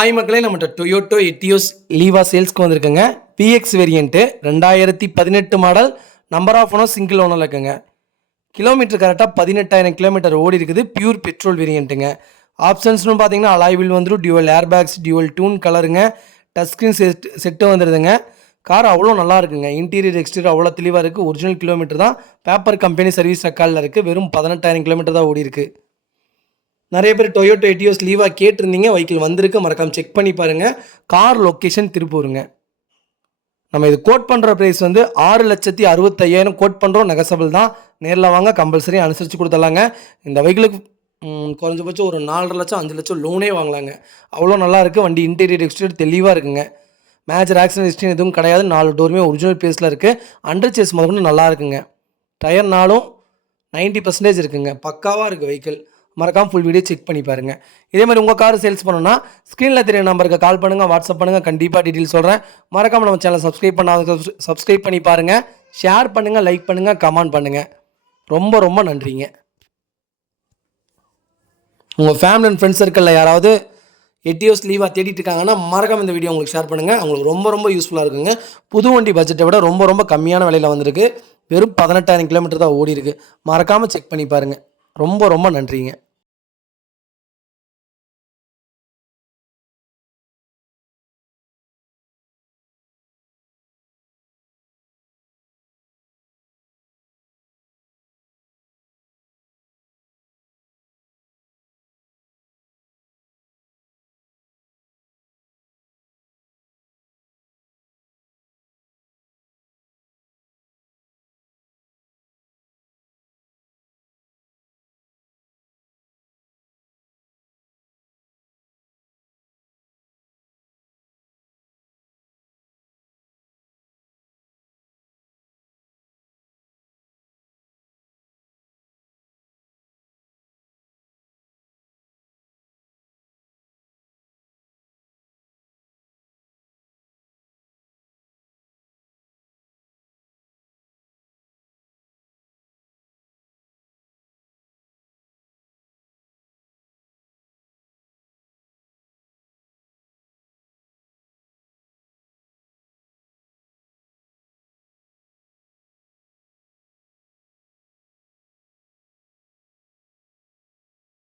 Hi மக்களே, நம்மகிட்ட Toyota Etios Liva சேல்ஸ்க்கு வந்திருக்குங்க. பிஎக்ஸ் variant 2018 model. Number of owner single ஓனரில் இருக்குங்க. கிலோமீட்டர் கரெக்டாக 18,000 கிலோமீட்டர் ஓடி இருக்குது. Pure petrol வேரியண்ட்டுங்க. ஆப்ஷன்ஸ்னு பார்த்தீங்கன்னா அலாய் வீல் வந்துடும், டியூவல் ஏர் பேக்ஸ், டியூவல் டூன் கலருங்க, டச் ஸ்க்ரீன் செட்டு வந்துடுதுங்க. கார் அவ்வளோ நல்லா இருக்குங்க. இன்டீரியர் எக்ஸ்டீரியர் அவ்வளோ தெளிவாக இருக்குது. ஒரிஜினல் கிலோமீட்டர் தான். பேப்பர் கம்பெனி சர்வீஸ் ரெக்கார்டில் இருக்குது. வெறும் 18,000 கிலோமீட்டர் தான் ஓடி இருக்குது. நிறைய பேர் டொயோட்டோ எட்டியோஸ் லீவா கேட்டிருந்தீங்க. வெஹிக்கிள் வந்திருக்கு, மறக்காம செக் பண்ணி பாருங்கள். கார் லொக்கேஷன் திருப்பூருங்க. நம்ம இது கோட் பண்ணுற ப்ரைஸ் வந்து 6,65,000 கோட் பண்ணுறோம். நெகசபிள் தான். நேரில் வாங்க, கம்பல்சரி அனுசரித்து கொடுத்துடலாங்க. இந்த வெஹிக்கிளுக்கு குறைஞ்சபட்சம் ஒரு 4.5 லட்சம் 5 லட்சம் லோனே வாங்கலாங்க. அவ்வளோ நல்லா இருக்குது. வண்டி இன்டீரியர் எக்ஸ்டீரியர் தெளிவாக இருக்குங்க. மேஜர் ஆக்சிடென்ட் ஹிஸ்ட்ரி எதுவும் கிடையாது. 4 டோருமே ஒரிஜினல் பேஸில் இருக்குது. அண்டர் சேஸ் முதல்ல நல்லா இருக்குங்க. டயர் நாளும் 90% இருக்குங்க. பக்காவாக இருக்குது வெஹிக்கிள். மறக்காமல் ஃபுல் வீடியோ செக் பண்ணி பாருங்கள். இதே மாதிரி உங்கள் கார் சேல்ஸ் பண்ணணும்னா ஸ்க்ரீனில் தெரிய நம்பருக்கு கால் பண்ணுங்கள், வாட்ஸ்அப் பண்ணுங்கள். கண்டிப்பாக டீட்டெயில் சொல்கிறேன். மறக்காமல் நம்ம சேனலை சப்ஸ்கிரைப் பண்ணி பாருங்கள். ஷேர் பண்ணுங்கள், லைக் பண்ணுங்கள், கமெண்ட் பண்ணுங்கள். ரொம்ப ரொம்ப நன்றிங்க. உங்கள் ஃபேமிலி அண்ட் ஃப்ரெண்ட்ஸ் சர்க்கிளில் யாராவது எட்டியோஸ் லீவா தேடிட்டு இருக்காங்கன்னா மறக்காமல் இந்த வீடியோ உங்களுக்கு ஷேர் பண்ணுங்கள். அவங்களுக்கு ரொம்ப ரொம்ப யூஸ்ஃபுல்லாக இருக்குங்க. புது வண்டி பட்ஜெட்டை விட ரொம்ப ரொம்ப கம்மியான விலையில் வந்திருக்கு. வெறும் 18,000 கிலோமீட்டர் தான் ஓடி இருக்குது. மறக்காமல் செக் பண்ணி பாருங்கள். ரொம்ப ரொம்ப நன்றிங்க.